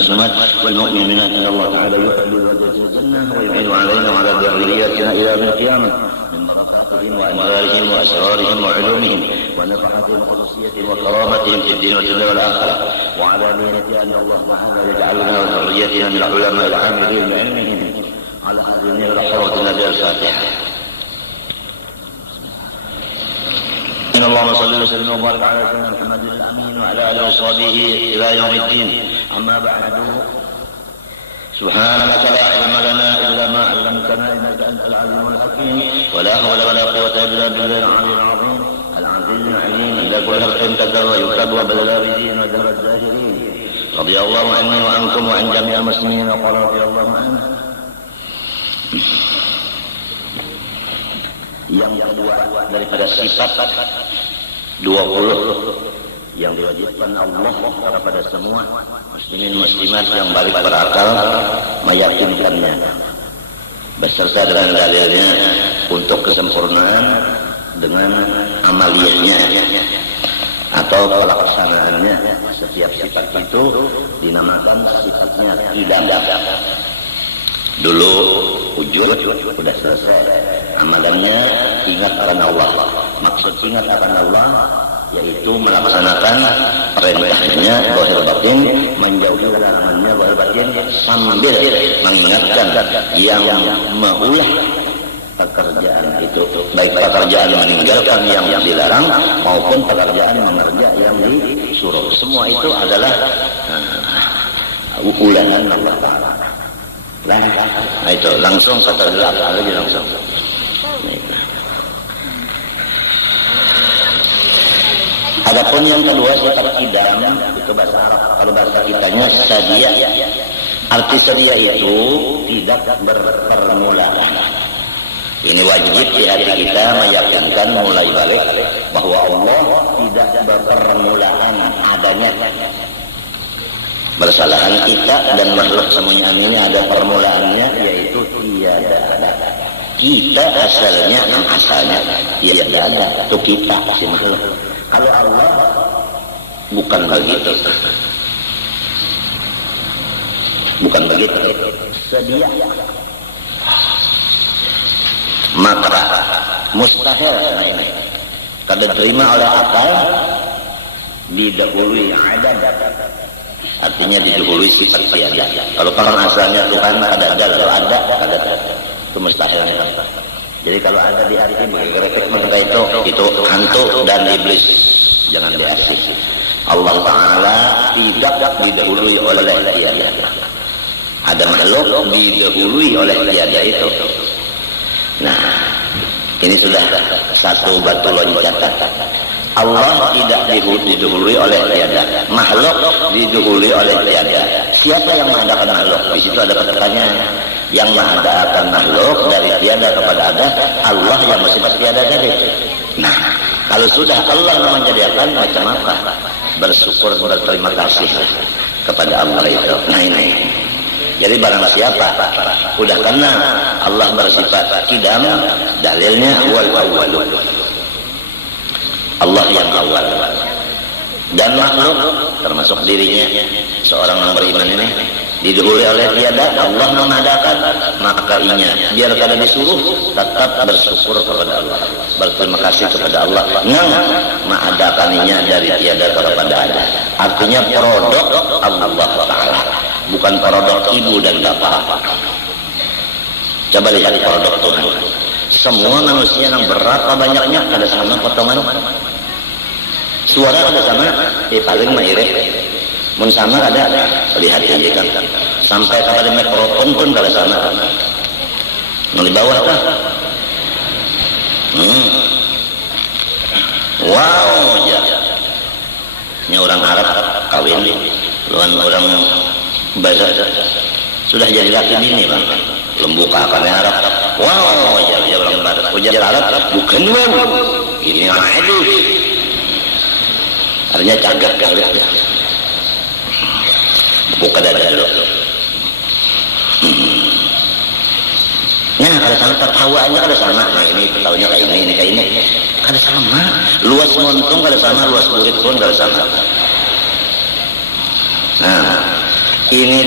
والمسلمات والمؤمنات أن الله تعالى يحب الجنة ويعين علينا وعلى ذرياتنا إلى يوم القيامة من بركاتهم وأنوارهم وأسرارهم وعلومهم ونفحاتهم وخصوصيتهم وكرامتهم في الدين والدنيا والآخرة وعلى نية أن الله تعالى يجعلنا وذريتنا من العلماء العاملين بعلمهم على هذه النية حرمة النبي الفاتحة. إن اللهم صل وسلم وبارك على سيدنا محمد الأمين وعلى آله وصحبه إلى يوم الدين. أما بعد سبحانك لا علم لنا إلا ما علمتنا إنك أنت العليم الحكيم ولا حول ولا قوة إلا بالله العلي العظيم العزيز العليم إذا كل حق كذب ويكذب وبدل بدين ودهر الزاهرين. رضي الله عني وعنكم وعن جميع المسلمين وقال رضي الله عنه. Yang kedua daripada sifat 20 yang diwajibkan Allah kepada semua muslimin muslimat yang balik berakal meyakinkannya beserta dengan dalilnya untuk kesempurnaan dengan amaliyahnya atau pelaksanaannya. Setiap sifat itu dinamakan sifatnya tidak. Dulu ujud sudah selesai amalannya, ingat akan Allah. Maksud ingat akan Allah yaitu melaksanakan perintahnya zahir batin, menjauhi larangannya zahir batin, sambil mengingatkan yang mengulah pekerjaan itu, baik pekerjaan meninggalkan yang dilarang maupun pekerjaan mengerjakan yang disuruh. Semua itu adalah ulangan Allah Ta'ala. Nah itu langsung kata lagi langsung. Adapun yang kedua sifat idam itu bahasa Arab, kalau bahasa kitanya sadia. Arti sadia itu tidak berpermulaan. Ini wajib di hati kita meyakinkan mulai balik bahwa Allah tidak berpermulaan adanya. Bersalahan kita dan makhluk semuanya ini ada permulaannya, yaitu tiada ada. Kita asalnya tiada ada, itu kita si makhluk. Kalau Allah bukan begitu, sedia. Maka mustahil ini kada terima oleh akal didahului adab. Artinya didahului sifat tiada. Kalau kan asalnya Tuhan ada, kalau ada itu mustahil. Jadi kalau ada di hati mereka itu hantu dan iblis, jangan diasih. Allah Ta'ala tidak didahului oleh tiada. Ada makhluk didahului oleh tiada itu. Nah, ini sudah satu batu loncatan. Allah tidak didahului oleh tiada, makhluk didahului oleh tiada. Siapa yang mengadakan makhluk? Di situ ada pertanyaan. Yang mengadakan makhluk dari tiada kepada ada, Allah yang bersifat tiada tadi. Nah, kalau sudah Allah yang menjadikan, macam apa? Bersyukur, berterima kasih kepada Allah itu. Nah ini. Jadi barang siapa udah kenal Allah bersifat qidam, dalilnya wal awwal. Allah yang awal. Dan makhluk termasuk dirinya seorang yang beriman ini didahului oleh tiada. Allah mengadakan, maka inya biar kada disuruh tetap bersyukur kepada Allah, berterima kasih kepada Allah yang mengadakannya dari tiada kepada ada. Artinya produk Allah Ta'ala, bukan produk ibu dan bapak. Coba lihat produk Tuhan. Semua manusia yang berapa banyaknya ada sama potongan. Suara ada sama, paling maireh. Mun sama ada, lihat aja kan. Sampai kepada mikrofon pun kalau sama. Di bawah kah? Wow, ya. Ini orang Arab kawin, lawan orang Baza. Sudah jadi laki bini bang. Lembuka akan Arab. Wow, ya orang Barat. Ujar Arab bukan wow. Ini hadis. Artinya cagak kali. Buka dada dulu. Nah, kalau sama tertawaannya kada sama. Nah, ini tertawanya kayak ini kayak ini. Kada sama. Luas montung kada sama, luas burit pun kada sama. Nah, Ini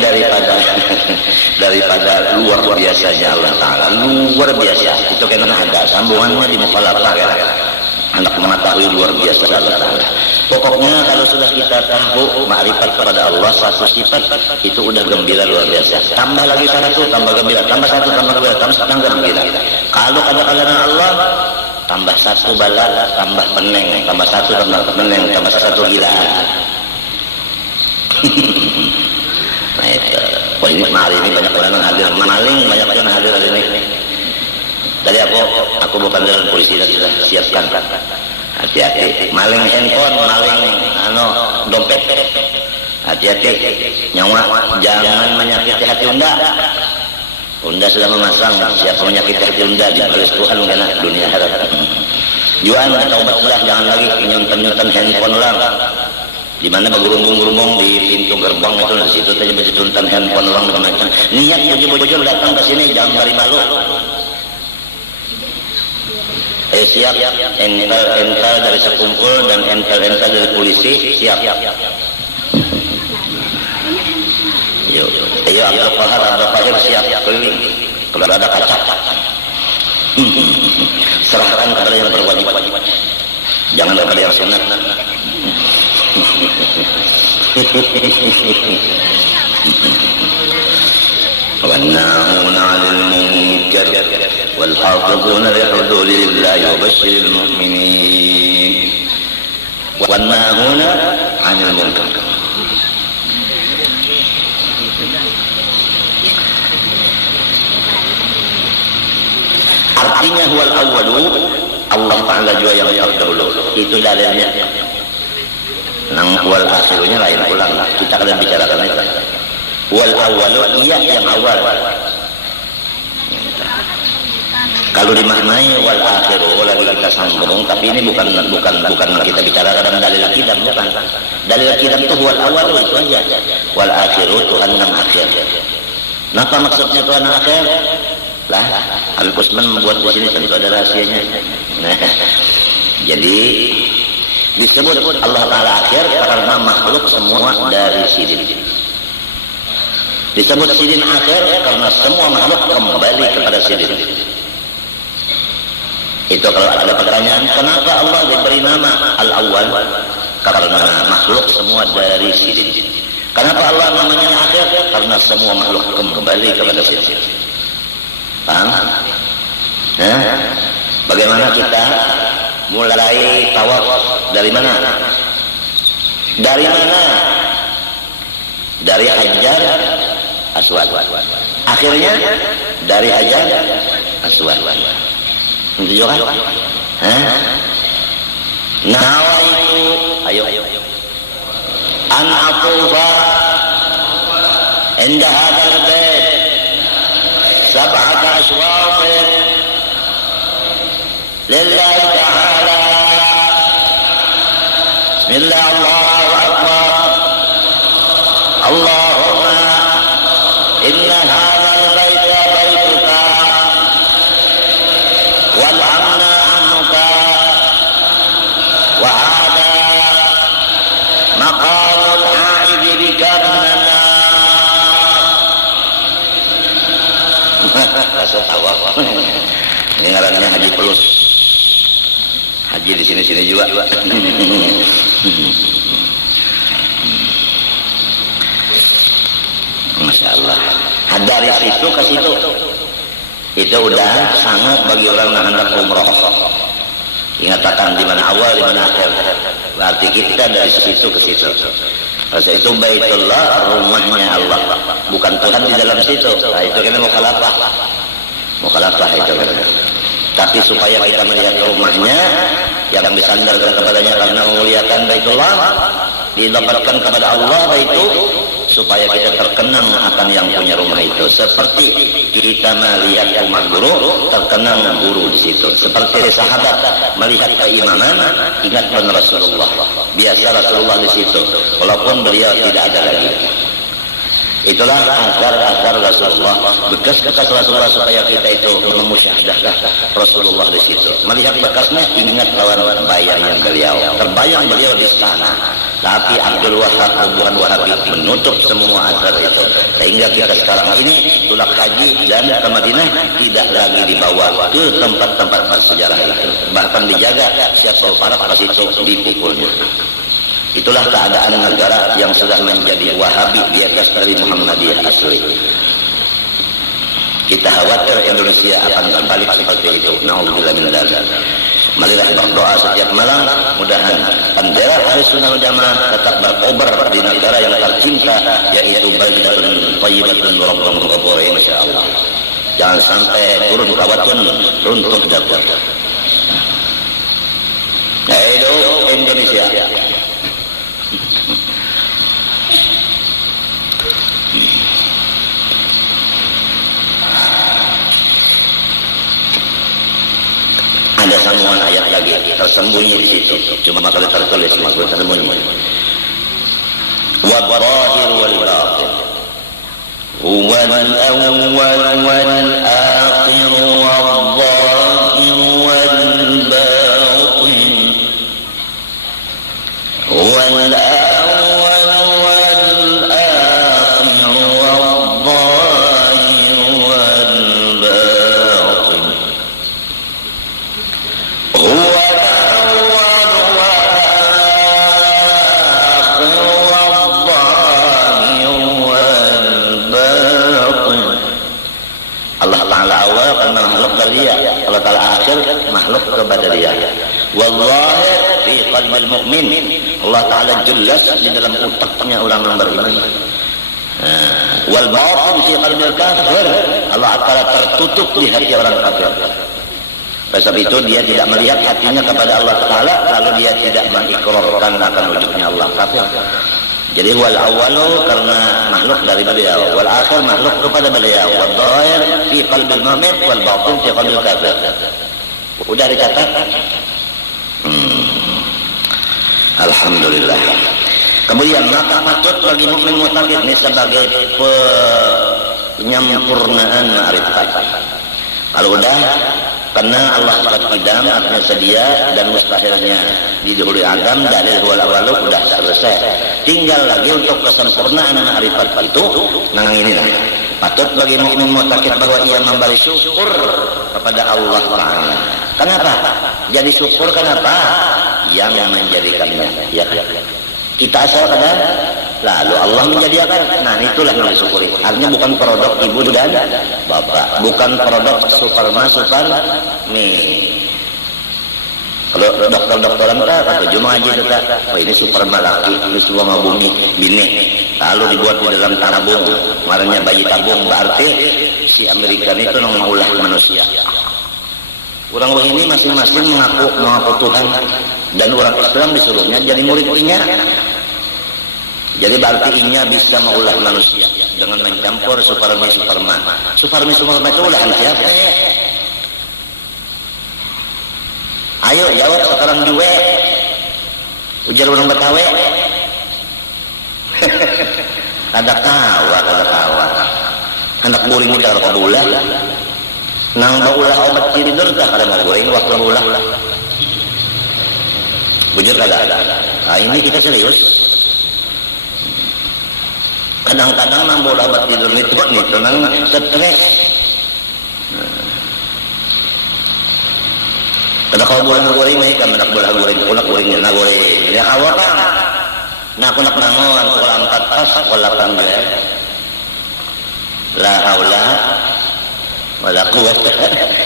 daripada luar biasanya Allah Ta'ala, luar biasa. Itu karena ada sambungannya di mukhalafah kan. Anak mengetahui luar biasa Allah Ta'ala. Pokoknya kalau sudah kita tahu ma'rifat kepada Allah satu sifat, itu udah gembira luar biasa. Tambah lagi satu, tambah gembira. Tambah satu, tambah gembira. Tambah gembira. Kalau ada kalian Allah, tambah satu bala, tambah peneng. Tambah satu, tambah peneng. Tambah satu gila. Nah itu. Wah ini hari ini banyak orang hadir. Maling banyak orang hadir hari ini. Tadi aku bukan dalam polisi tadi sudah siapkan. Hati-hati. Maling handphone, maling dompet. Hati-hati. Nyawa jangan menyakiti hati Unda. Unda sudah memasang siapa menyakiti hati Unda di baris Tuhan karena dunia akhirat. Juan taubatlah, jangan lagi nyonten-nyonten handphone orang. Di mana bergerumbung-gerumbung di pintu gerbang itu, di situ saja bertuntan handphone orang macam-macam. Niat bujur-bujur datang ke sini jangan beri malu. Siap, entel dari sekumpul dan entel dari polisi siap. Ayo Abdul Qahir siap keliling. Kalau ada kaca, serahkan kepada yang berwajib. Jangan kepada yang sunat. والناهون عن المنكر والحافظون لحدود الله وبشر المؤمنين والناهون عن المنكر. Artinya huwal awwalu, Allah Ta'ala juga yang terdahulu. Itu dalilnya. Nang wal akhirunya lain pulang. Kita akan bicarakan itu. Wal awwalu, iya yang awal. Kalau dimaknai wal akhiru lagi kita sambung, tapi ini bukan kita bicara dalam dalil akidah, bukan. Dalil akidah itu wal awwalu itu aja. Wal akhiru Tuhan yang akhir. Apa maksudnya Tuhan akhir? Lah, Al-Qusman membuat di sini tentu ada rahasianya. Nah, jadi disebut Allah Ta'ala akhir karena makhluk semua dari sidin. Disebut sidin akhir karena semua makhluk kembali kepada sidin. Itu kalau ada pertanyaan, kenapa Allah diberi nama Al-Awwal? Karena makhluk semua dari sidin. Kenapa Allah namanya akhir? Karena semua makhluk kembali kepada sidin. Paham? Bagaimana kita mulai tawaf dari mana? Dari mana? Dari Hajar Aswad. Akhirnya dari Hajar Aswad. Itu juga kan? Nawaitu, ayo. An atufa inda hadzal bait sab'ata ashwaq lillahi ta'ala. Bismillah, Allahu akbar. Allahumma inna hadzal baita baituka wal amna anka wa hada maqamul a'idhi bika minana. Kasih tahu apa? Ini ngarannya Haji Pelus. Haji di sini-sini juga. Masya Allah. Dari situ ke situ, itu udah sangat bagi orang yang hendak umroh. Ingatan di mana awal, di mana akhir. Berarti kita dari situ ke situ. Masa itu Baitullah, rumahnya Allah, bukan Tuhan di dalam situ. Nah, itu kan mukhalafah itu kan. Tapi supaya kita melihat rumahnya yang disandarkan kepadanya karena memuliakan Baitullah, didapatkan kepada Allah itu supaya kita terkenang akan yang punya rumah itu. Seperti kita melihat rumah guru, terkenang guru di situ. Seperti sahabat melihat keimaman, ingatkan Rasulullah. Biasa Rasulullah di situ, walaupun beliau tidak ada lagi. Itulah asar-asar Rasulullah, bekas-bekas Rasulullah supaya kita itu memusyahadahkan Rasulullah di situ. Melihat bekasnya, ingat lawan bayangnya beliau. Terbayang beliau di sana. Tapi Abdul Wahab Abuhan Wahabi menutup semua asar itu. Sehingga kita sekarang ini tulak haji dan ke Madinah tidak lagi dibawa ke tempat-tempat bersejarah itu. Bahkan dijaga siapa para ke situ dipukulnya. Itulah keadaan negara yang sudah menjadi Wahabi di atas dari Muhammadiyah asli. Kita khawatir Indonesia akan berbalik seperti itu. Na'udzubillah min dzalik. Marilah berdoa setiap malam, mudahan bendera Ahlussunnah wal Jamaah tetap berkobar di negara yang tercinta, yaitu baldatun thayyibatun wa rabbun ghafur, insyaallah. Jangan sampai turun kawatun runtuh dapur. Hidup Indonesia. Ada sambungan ayat lagi tersembunyi di situ. Cuma kalau tertulis maksud tersembunyi. Wa dhahir wal batin. Huwal awwal wal akhir wal dhahir wal batin. Huwal makhluk kepada dia. Wallahi fi qalbil mu'min. Allah Ta'ala jelas di dalam otaknya orang yang beriman. Wal batin fi qalbil kafir. Allah Ta'ala tertutup di hati orang kafir. Sebab itu dia tidak melihat hatinya kepada Allah Ta'ala, lalu dia tidak mengikrarkan akan wujudnya Allah kafir. Jadi wal awalu karena makhluk dari beliau, wal akhir makhluk kepada beliau, wal dhahir fi qalbil mu'min, wal batin fi qalbil kafir. Udah dicatat? Alhamdulillah. Kemudian maka patut bagi mukmin muttaqin ini sebagai penyempurnaan ma'rifat. Kalau udah kenal Allah sifat qidam, artinya sedia dan mustahilnya didahului adam, dalil wal awalu udah selesai. Tinggal lagi untuk kesempurnaan ma'rifat itu. Nah inilah patut bagi mukmin muttaqin bahwa ia memberi syukur kepada Allah Ta'ala. Kenapa? Jadi syukur kenapa? Yang menjadikannya. Ya. Kita asal kadang, lalu Allah menjadikan. Nah itulah yang disyukuri. Artinya bukan produk ibu dan bapak, bukan produk superma supermi. Kalau dokter-dokteran kata cuma aja itu tak, oh ini superma laki, ini semua bumi bini, lalu dibuat di dalam tabung, warnanya bayi tabung, berarti si Amerika itu mengulah manusia. Orang ini masing-masing mengaku Tuhan, dan orang Islam disuruhnya jadi murid-muridnya. Jadi berarti inya bisa mengulah manusia dengan mencampur superma. Superma itu ulahan siapa? Ayo jawab sekarang juga. Ujar orang Betawi. Ada kawa. Anak guring udah kabulah. Nang baulah obat tidur dah kada guring waktu ulah. Bujur kada. Nah ini kita serius. Kadang-kadang nang baulah obat tidur itu nang stres. Kada kau bola goreng ni kan nak bola goreng kunak goreng na goreng. Ya awak kan. Na kunak nangon sekolah 4 pas sekolah 8 je. La haula wala quwwata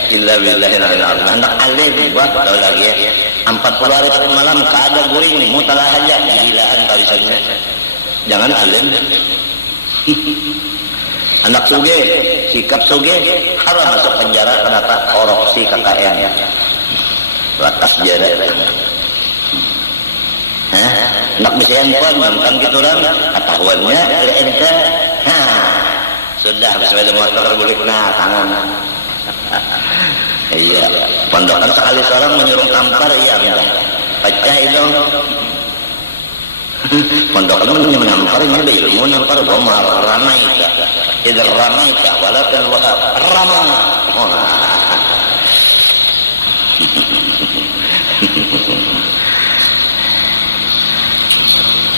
illa billahil aliyil azim. Hendak alim buat tahu lagi 40 hari malam kada goreng ni mutalah aja gilaan barisannya. Jangan alim. Anak suge, sikap suge haram masuk penjara karena tak korupsi KKN ya. Lakas jarak. Nak bisa handphone mantan gitu orang ketahuannya ente. Sudah sepeda motor boleh kena tangan. Iya, pondokan sekali seorang menyuruh tampar iya enggak. Pecah itu. Pondok lu menampar ini ada ilmu nampar gomar ramaika idza ramaika wala talwa rama.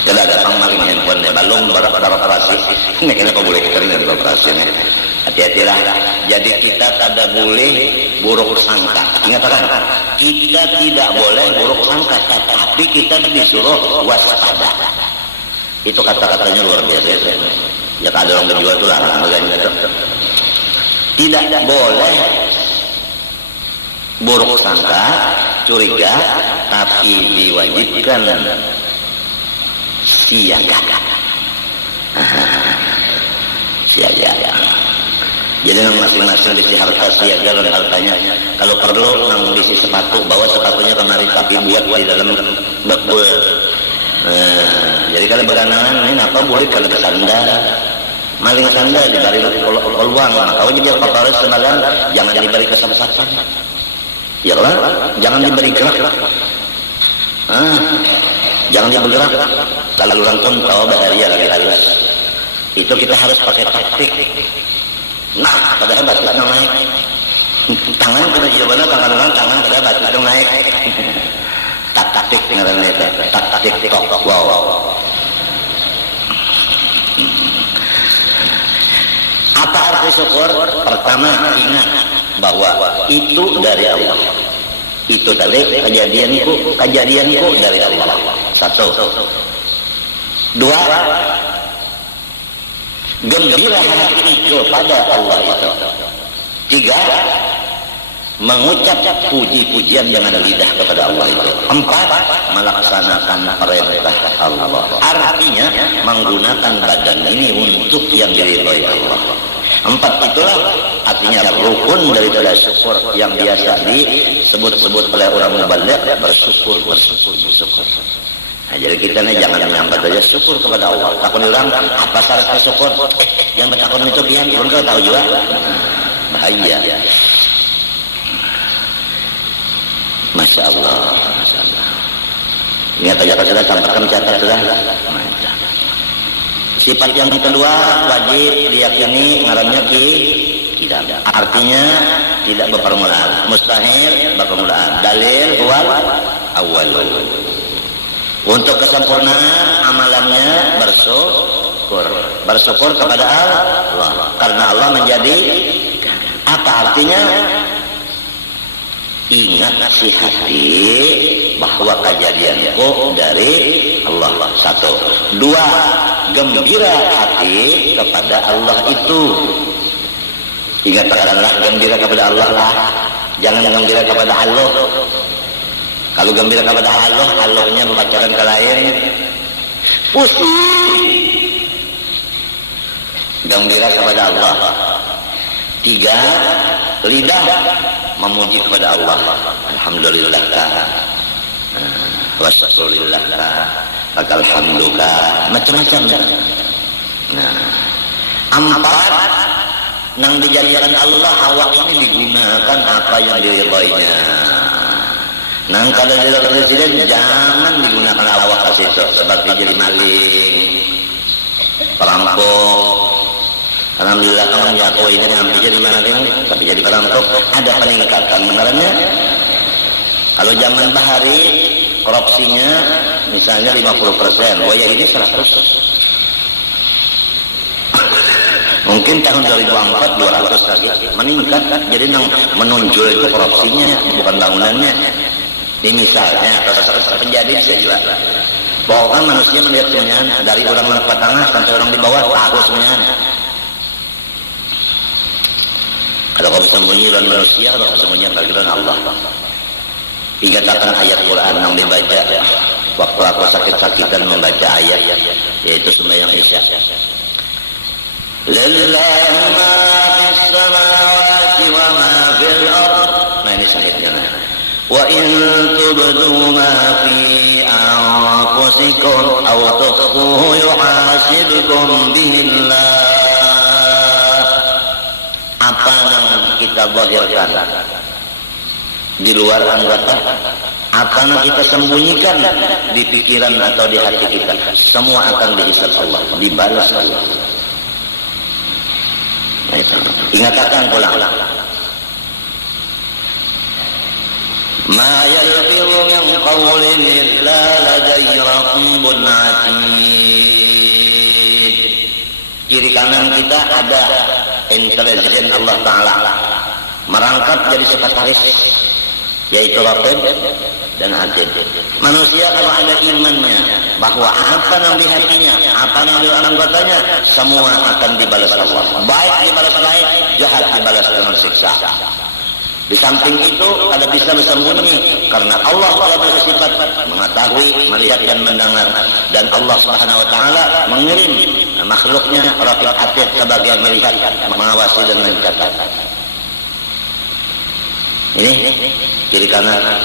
Tidak ada pangmaling handphone ya, balong operasi. Ini kenapa boleh kita dengan operasi ini? Hati-hatilah. Jadi kita tidak boleh buruk sangka. Ingat kan? Kita tidak boleh buruk sangka, tapi kita disuruh waspada. Itu kata-katanya luar biasa. Ya ada orang berjual itu lah. Tidak boleh buruk sangka, curiga, tapi diwajibkan siaga. Siaga. Jadi masing-masing bisi harta siaga dan hartanya. Kalau perlu nang bisi sepatu, bawa sepatunya kemari tapi buat di dalam bakul. Jadi kalau beranangan ini apa boleh kalau bersandar. Maling sandal diberi peluang. Kalau jadi kotoris semalam jangan diberi kesempatan. Ya lah, jangan diberi gerak. Jangan dia bergerak. Kalau orang pun tahu bahaya lagi halus. Itu kita harus pakai taktik. Nah, padahal batu itu naik. Tangan kena jawabannya tangan pada batu itu naik. Taktik ngaranna itu. Taktik tok. Wow. Apa arti syukur? Pertama, ingat bahwa itu dari Allah. Itu tadi kejadianku dari Allah. Satu. Dua, gembira hati kepada Allah itu. Tiga, mengucap puji-pujian dengan lidah kepada Allah itu. Empat, melaksanakan perintah Allah. Artinya menggunakan badan ini untuk yang diridhoi Allah. Empat itulah artinya rukun daripada syukur yang biasa disebut-sebut oleh orang mubaligh bersyukur. Nah, jadi kita nih jangan menyambat saja syukur kepada Allah. Takut orang apa syarat syukur? Yang bertakun itu kian, orang tahu juga. Bahaya. Masya Allah. Ingat aja sudah sampaikan catat sudah. Sifat yang kedua wajib diyakini ngarannya tidak. Artinya tidak berpermulaan. Mustahil berpermulaan. Dalil wal awal. Untuk kesempurnaan amalannya bersyukur kepada Allah. Karena Allah menjadi apa artinya? Ingat si hati bahwa kejadianku dari Allah. Satu. Dua, gembira hati kepada Allah itu. Ingatkanlah gembira kepada Allah lah. Jangan gembira kepada Allah. Kalau gembira kepada Allah, Allahnya membacakan ke lain. Pusing. Gembira kepada Allah. Tiga, lidah memuji kepada Allah. Alhamdulillah wa syukurillah lakal hamduka, macam-macam. Nah, empat, nang dijadikan Allah awak ini digunakan apa yang diridhoinya. Nang kalau jadi presiden jangan digunakan awak ke situ seperti jadi maling, perampok. Alhamdulillah kawan ya aku ini hampir jadi maling tapi jadi perampok. Ada peningkatan benarannya. Kalau zaman bahari korupsinya misalnya 50%, waya ini 100%. Mungkin tahun 2004 200 lagi meningkat. Jadi menonjol itu korupsinya bukan bangunannya. Ini misalnya atau penjadi bisa juga. Bahwa kan manusia melihat semuanya dari orang menengah tengah sampai orang di bawah tahu semuanya. Kalau kau sembunyi dan manusia, atau sembunyi kalian Allah. Dikatakan ayat Quran yang dibaca waktu aku sakit-sakitan membaca ayat, yaitu sembahyang Isya. Lillahi ma fis samawati wa ma fil ardh. Nah ini sakitnya. Wa in tubdu ma fi anfusikum aw tukhfuhu yuhasibkum bihillah. Apa yang kita zahirkan di luar anggota, Apa yang kita sembunyikan di pikiran atau di hati kita, semua akan dihisab Allah, dibalas Allah. Ingatkan pulang. Ma yalfizu min qawlin illa ladayhi raqibun atid. Kiri kanan kita ada intelijen Allah Ta'ala merangkap jadi sekretaris, yaitu raqib dan atid. Manusia kalau ada imannya bahwa apa yang di hatinya, apa yang di anggotanya, semua akan dibalas Allah. Baik dibalas baik, jahat dibalas dengan siksa. Di samping itu ada bisa bersembunyi karena Allah Ta'ala bersifat mengetahui, melihat dan mendengar, dan Allah Subhanahu wa taala mengirim makhluknya raqib atid sebagai melihat, mengawasi dan mencatat. Ini kiri kanan.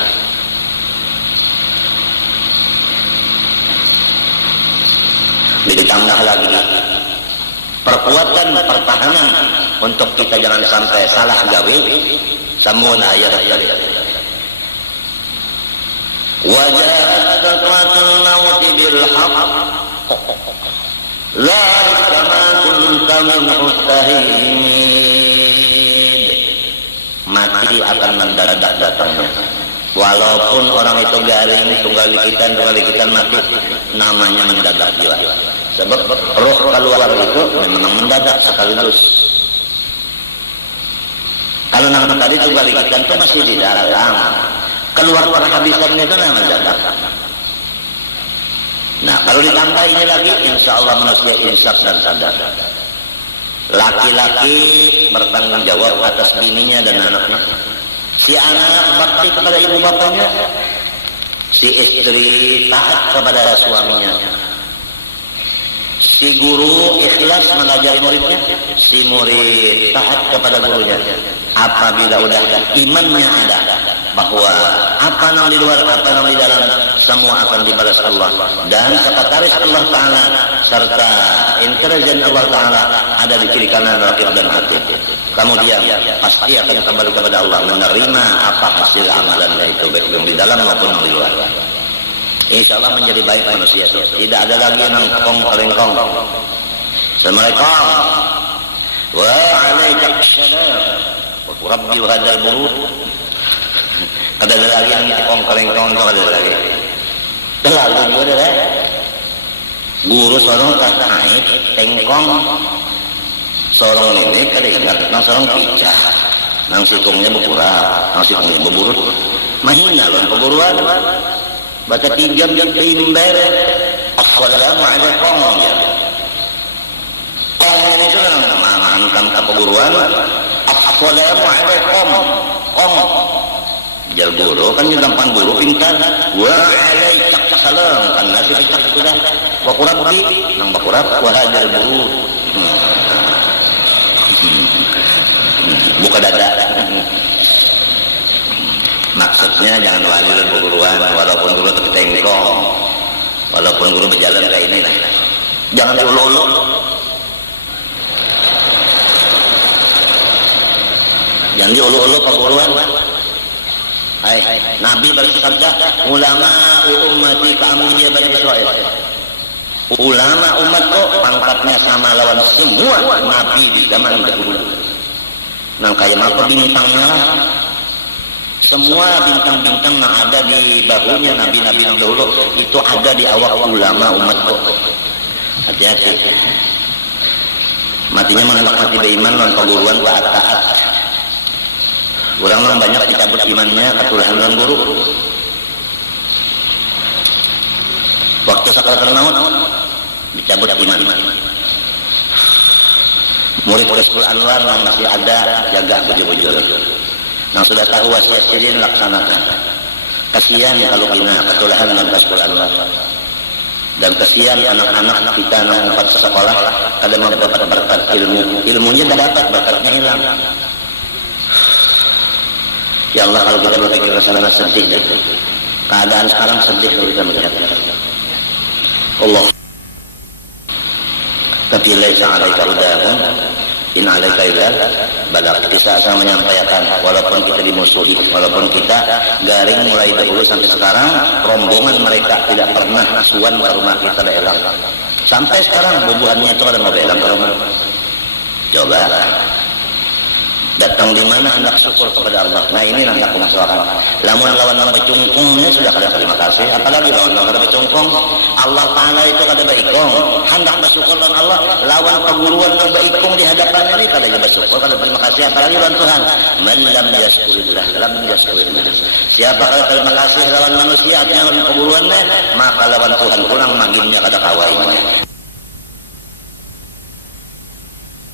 Ditambah lagi perkuatan pertahanan untuk kita jangan sampai salah gawe. Sambungan ayat tadi. Wajahat sakratul maut bil haqq la kama kunta min mustahid. Mati akan mendadak datangnya. Walaupun orang itu garing, tunggal dikitan mati, namanya mendadak juga. Sebab roh keluar itu memang mendadak sekaligus. Kalau nama tadi tunggal dikitan itu masih di dalam. Keluar habisannya itu namanya mendadak. Nah, kalau ditambah ini lagi, insya Allah manusia insaf dan sadar. Laki-laki bertanggung jawab atas bininya dan anaknya. Si anak bakti kepada ibu bapaknya, si istri taat kepada suaminya, si guru ikhlas mengajari muridnya, si murid taat kepada gurunya. Apabila udah imannya ada bahwa apa yang di luar, apa yang di dalam, semua akan dibalas Allah, dan sekretaris Allah Ta'ala serta intelijen Allah Ta'ala ada di kiri kanan raqib dan atid. Kemudian pasti akan kembali kepada Allah, menerima apa hasil amalannya itu, baik yang di dalam maupun di luar. Insya Allah menjadi baik manusia itu. Tidak ada lagi nangkong kelengkong. Assalamualaikum wa alaikassalam wa rabbi wa hadal burud. Ada lagi yang nangkong kelengkong itu, ada lagi. Terlalu juga ada. Guru sorong terkait tengkong sorong ini kada ingat nang sorong picah, nang sikungnya berkurang, nang sikungnya berburut. Mahina loh perguruan. Baca tiga jam timber. Assalamualaikum. Kong itu nama angka perguruan. Assalamualaikum. Kong. Jal guru kan gampang guru pintar. Waalaikumsalam. Kan nasi pecah sudah. Bakurab di, nang bakurab wahajal guru. Buka dada. Maksudnya jangan wali dan perguruan, walaupun guru tertengkong, walaupun guru berjalan kayak ini, jangan diulu-ulu. Jangan diulu-ulu perguruan. Nabi bersabda, ulama ummati ka'ambiya Bani Israil. Ulama umatku pangkatnya sama lawan semua nabi di zaman dahulu. Nang kayak apa bintangnya lah. Semua bintang-bintang yang ada di bahunya nabi-nabi yang dahulu itu ada di awak ulama umatku. Hati-hati. Matinya menolak mati beriman non perguruan wa taat. Orang banyak dicabut imannya ketulahan non guru. Waktu sakaratul maut dicabut iman. Murid-murid Anwar yang masih ada jaga bujur-bujur. Yang sudah tahu wasiat sirin laksanakan. Kasihan kalau kena ketulahan dalam Rasul Anwar. Dan kasihan anak-anak kita yang dapat sekolah ada mendapat berkat ilmunya tidak dapat, berkatnya hilang. Ya Allah, kalau kita berpikir kesana sedih deh. Keadaan sekarang sedih kalau kita melihat. Allah. Tapi laisa alaika hudahum In alaika illa balagh. Kita sama menyampaikan walaupun kita dimusuhi, walaupun kita garing mulai dahulu sampai sekarang, rombongan mereka tidak pernah suan ke rumah kita belang. Sampai sekarang bubuhannya itu ada mau belang ke rumah. Coba datang di mana hendak syukur kepada Allah. Nah ini hendak kumasakan. Lamun lawan becungkungnya sudah kada terima kasih, apalagi lawan kada becungkung. Allah Taala itu kada baikong. Hendak bersyukur lawan Allah, lawan perguruan yang baikong di hadapan ini kada bersyukur, kada terima kasih, apalagi lawan Tuhan. Man lam yaskurillah lam yaskurillah. Siapa kada terima kasih lawan manusia, artinya lawan perguruannya, maka lawan Tuhan kurang maginnya kada kawainya.